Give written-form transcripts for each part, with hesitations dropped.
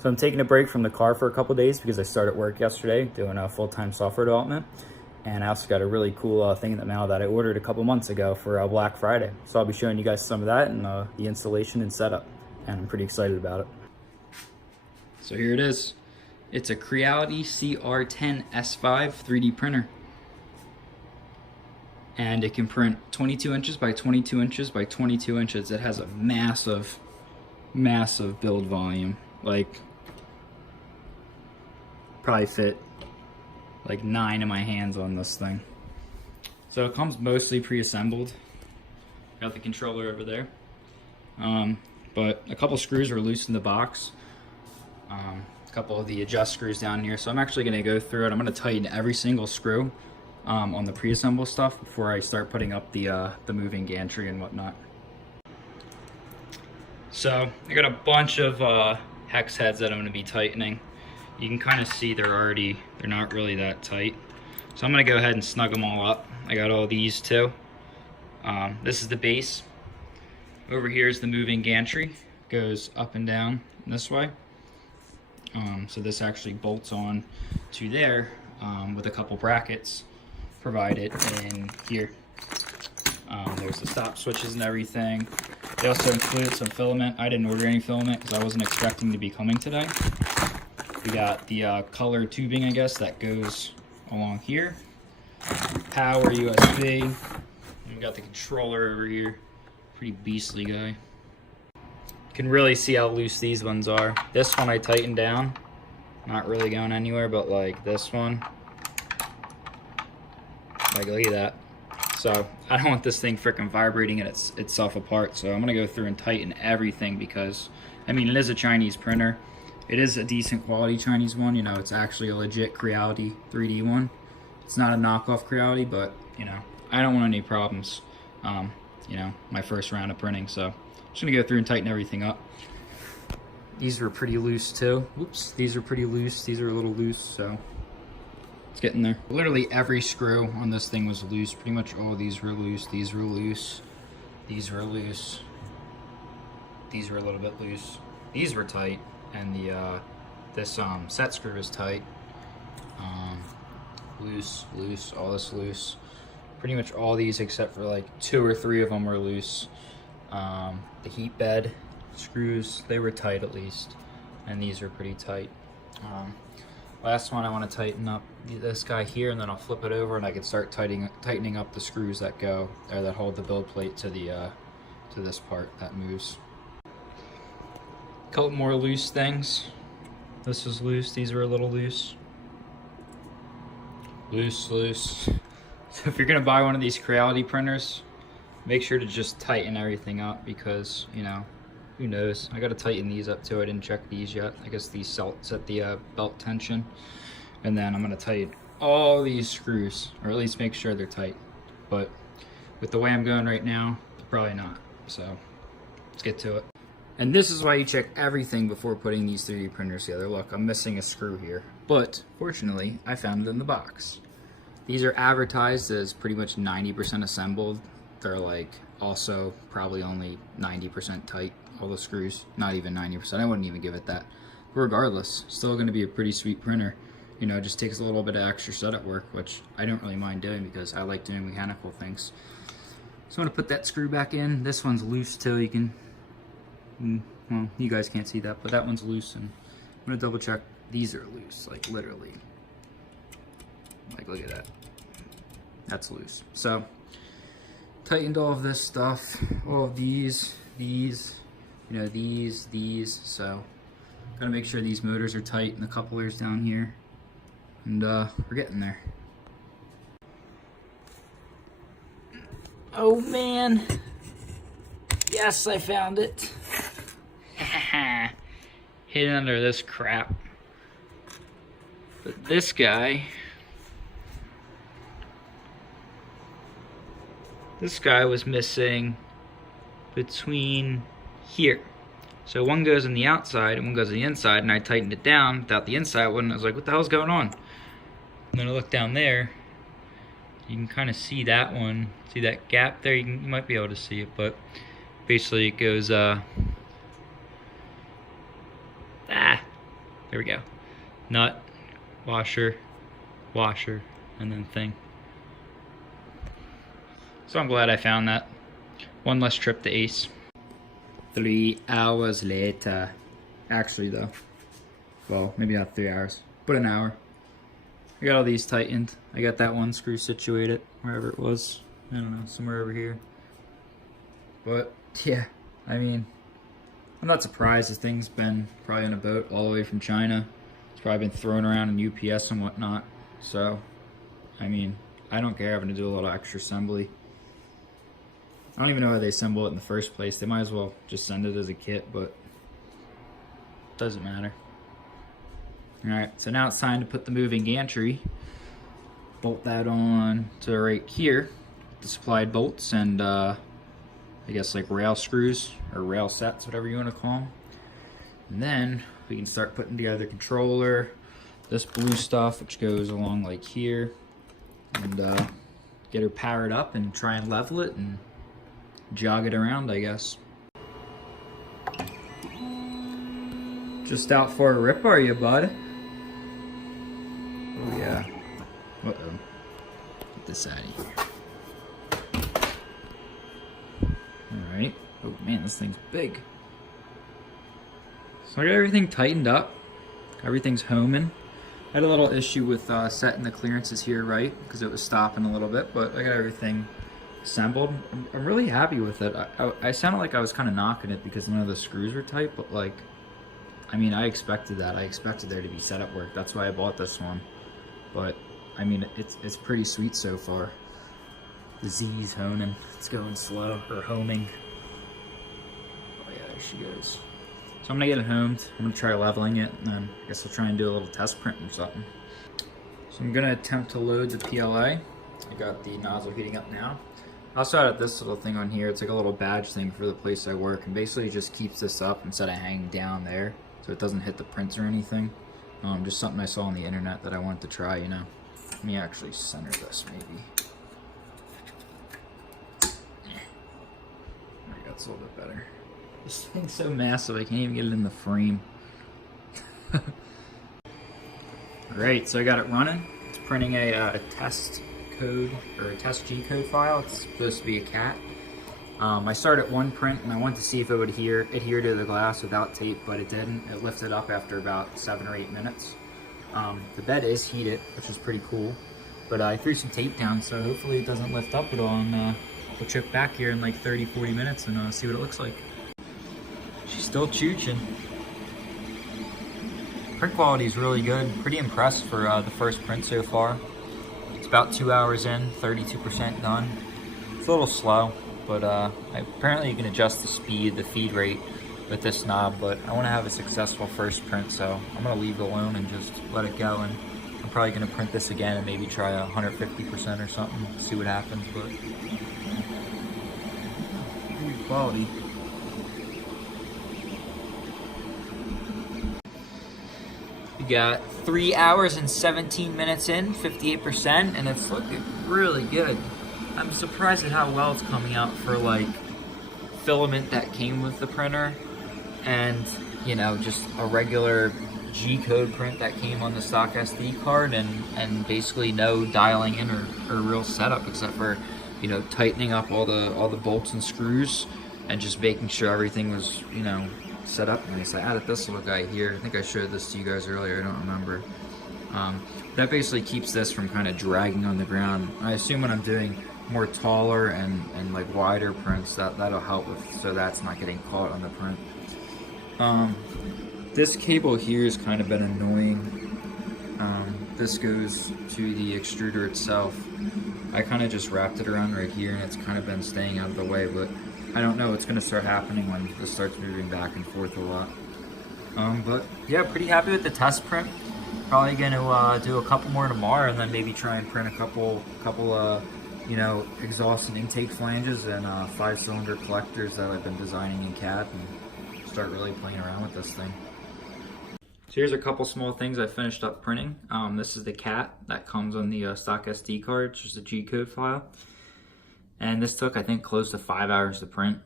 So I'm taking a break from the car for a couple days because I started work yesterday doing a full-time software development. And I also got a really cool thing in the mail that I ordered a couple months ago for Black Friday. So I'll be showing you guys some of that and the installation and setup. And I'm pretty excited about it. So here it is. It's a Creality CR-10 S5 3D printer. And it can print 22 inches by 22 inches by 22 inches. It has a massive, massive build volume. Like, probably fit like 9 of my hands on this thing. So it comes mostly pre-assembled. Got the controller over there. But a couple screws are loose in the box. A couple of the adjust screws down here. So I'm actually gonna go through it. I'm gonna tighten every single screw on the pre-assembled stuff before I start putting up the moving gantry and whatnot. So I got a bunch of hex heads that I'm gonna be tightening. You can kind of see they're not really that tight. So I'm gonna go ahead and snug them all up. I got all these too. This is the base. Over here is the moving gantry. Goes up and down this way. So this actually bolts on to there with a couple brackets provided in here. There's the stop switches and everything. They also included some filament. I didn't order any filament because I wasn't expecting to be coming today. We got the color tubing, I guess, that goes along here. Power USB. And we got the controller over here. Pretty beastly guy. You can really see how loose these ones are. This one I tightened down. Not really going anywhere, but like this one. Like, look at that. So I don't want this thing freaking vibrating itself apart. So I'm gonna go through and tighten everything because, I mean, it is a Chinese printer. It is a decent quality Chinese one, you know, it's actually a legit Creality 3D one. It's not a knockoff Creality, but, you know, I don't want any problems, you know, my first round of printing. So I'm just gonna go through and tighten everything up. These were pretty loose too. Whoops, these are pretty loose. These are a little loose, so it's getting there. Literally every screw on this thing was loose. Pretty much all of these were loose. These were loose. These were loose. These were a little bit loose. These were tight. And the this set screw is tight. Loose, all this loose. Pretty much all these except for like 2 or 3 of them were loose. The heat bed screws, they were tight at least, and these are pretty tight. Last one I want to tighten up this guy here, and then I'll flip it over and I can start tightening up the screws that go or that hold the build plate to the to this part that moves. Couple more loose things. This is loose. These are a little loose. Loose. So if you're gonna buy one of these Creality printers, make sure to just tighten everything up because, you know, who knows? I gotta tighten these up too. I didn't check these yet. I guess these set the belt tension. And then I'm gonna tighten all these screws, or at least make sure they're tight. But with the way I'm going right now, probably not. So let's get to it. And this is why you check everything before putting these 3D printers together. Look, I'm missing a screw here, but fortunately, I found it in the box. These are advertised as pretty much 90% assembled. They're like also probably only 90% tight, all the screws, not even 90%. I wouldn't even give it that. But regardless, still gonna be a pretty sweet printer. You know, it just takes a little bit of extra setup work, which I don't really mind doing because I like doing mechanical things. So I'm gonna put that screw back in. This one's loose too, you can, well, you guys can't see that, but that one's loose, and I'm gonna double check these are loose, like literally. Like, look at that. That's loose. So, tightened all of this stuff, all of these, you know, these. So, gotta make sure these motors are tight and the couplers down here. And we're getting there. Oh man. Yes, I found it. Hidden under this crap. But this guy was missing between here. So one goes on the outside and one goes on the inside, and I tightened it down without the inside one. I was like, what the hell's going on? And then I look down there. You can kind of see that one. See that gap there? You might be able to see it, but basically it goes There we go. Nut, washer, washer, and then thing. So I'm glad I found that. One less trip to Ace. 3 hours later. Actually though, well, maybe not 3 hours, but an hour. I got all these tightened. I got that one screw situated, wherever it was. I don't know, somewhere over here. But yeah, I mean, I'm not surprised. This thing's been probably on a boat all the way from China. It's probably been thrown around in UPS and whatnot. So, I mean, I don't care having to do a little extra assembly. I don't even know how they assemble it in the first place. They might as well just send it as a kit, but it doesn't matter. Alright, so now it's time to put the moving gantry. Bolt that on to right here. The supplied bolts and I guess like rail screws or rail sets, whatever you want to call them. And then we can start putting together the controller, this blue stuff which goes along like here, and get her powered up and try and level it and jog it around, I guess. Just out for a rip, are you, bud? Oh yeah. Uh-oh. Get this out of here. Alright. Oh man, this thing's big. So I got everything tightened up. Everything's homing. I had a little issue with setting the clearances here right, because it was stopping a little bit, but I got everything assembled. I'm really happy with it. I sounded like I was kind of knocking it because none of the screws were tight, but like, I mean, I expected that. I expected there to be setup work. That's why I bought this one. But I mean, it's pretty sweet so far. The Z's honing. It's going slow, or homing. Oh yeah, there she goes. So I'm gonna get it homed. I'm gonna try leveling it, and then I guess I'll try and do a little test print or something. So I'm gonna attempt to load the PLA. I got the nozzle heating up now. I also added this little thing on here. It's like a little badge thing for the place I work, and basically just keeps this up instead of hanging down there, so it doesn't hit the prints or anything. Just something I saw on the internet that I wanted to try, you know. Let me actually center this, maybe. There we go, it's a little bit better. This thing's so massive, I can't even get it in the frame. Great, so I got it running. It's printing a test code, or a test G code file. It's supposed to be a cat. I started one print and I wanted to see if it would adhere to the glass without tape, but it didn't. It lifted up after about 7 or 8 minutes. The bed is heated, which is pretty cool, but I threw some tape down, so hopefully it doesn't lift up at all, and we'll check back here in like 30-40 minutes and see what it looks like. She's still chooching. Print quality is really good. Pretty impressed for the first print so far. It's about 2 hours in, 32% done. It's a little slow, but apparently you can adjust the speed, the feed rate with this knob, but I want to have a successful first print, so I'm going to leave it alone and just let it go, and I'm probably going to print this again and maybe try 150% or something, see what happens, but good quality. We got 3 hours and 17 minutes in, 58%, and it's looking really good. I'm surprised at how well it's coming out for like filament that came with the printer, and you know, just a regular G-code print that came on the stock SD card, and basically no dialing in or real setup except for, you know, tightening up all the bolts and screws and just making sure everything was, you know, set up nice. I added this little guy here. I think I showed this to you guys earlier, I don't remember. That basically keeps this from kind of dragging on the ground. I assume when I'm doing more taller and like wider prints, that'll help with, so that's not getting caught on the print. This cable here has kind of been annoying. This goes to the extruder itself. I kind of just wrapped it around right here, and it's kind of been staying out of the way, but I don't know what's going to start happening when this starts moving back and forth a lot. But yeah, pretty happy with the test print. Probably going to do a couple more tomorrow, and then maybe try and print a couple you know, exhaust and intake flanges and 5-cylinder collectors that I've been designing in CAD, and start really playing around with this thing. So here's a couple small things I finished up printing. This is the cat that comes on the stock SD card, it's just a G-code file. And this took, I think, close to 5 hours to print,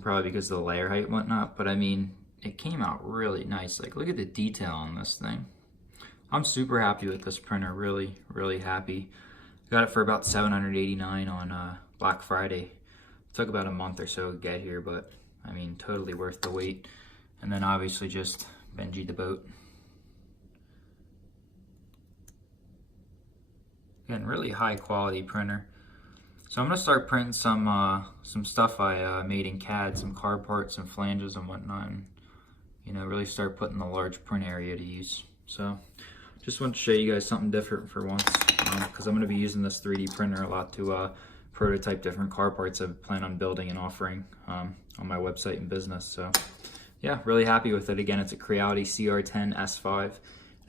probably because of the layer height and whatnot, but I mean, it came out really nice. Like, look at the detail on this thing. I'm super happy with this printer, really, really happy. Got it for about $789 on Black Friday. Took about a month or so to get here, but I mean, totally worth the wait. And then obviously just Benji the boat. Again, really high quality printer. So I'm gonna start printing some stuff I made in CAD, some car parts and flanges and whatnot, and you know, really start putting the large print area to use. So just want to show you guys something different for once, because I'm gonna be using this 3D printer a lot to prototype different car parts I plan on building and offering on my website and business. So yeah, really happy with it. Again, it's a Creality CR-10 S5.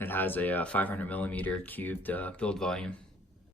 It has a 500mm cubed build volume.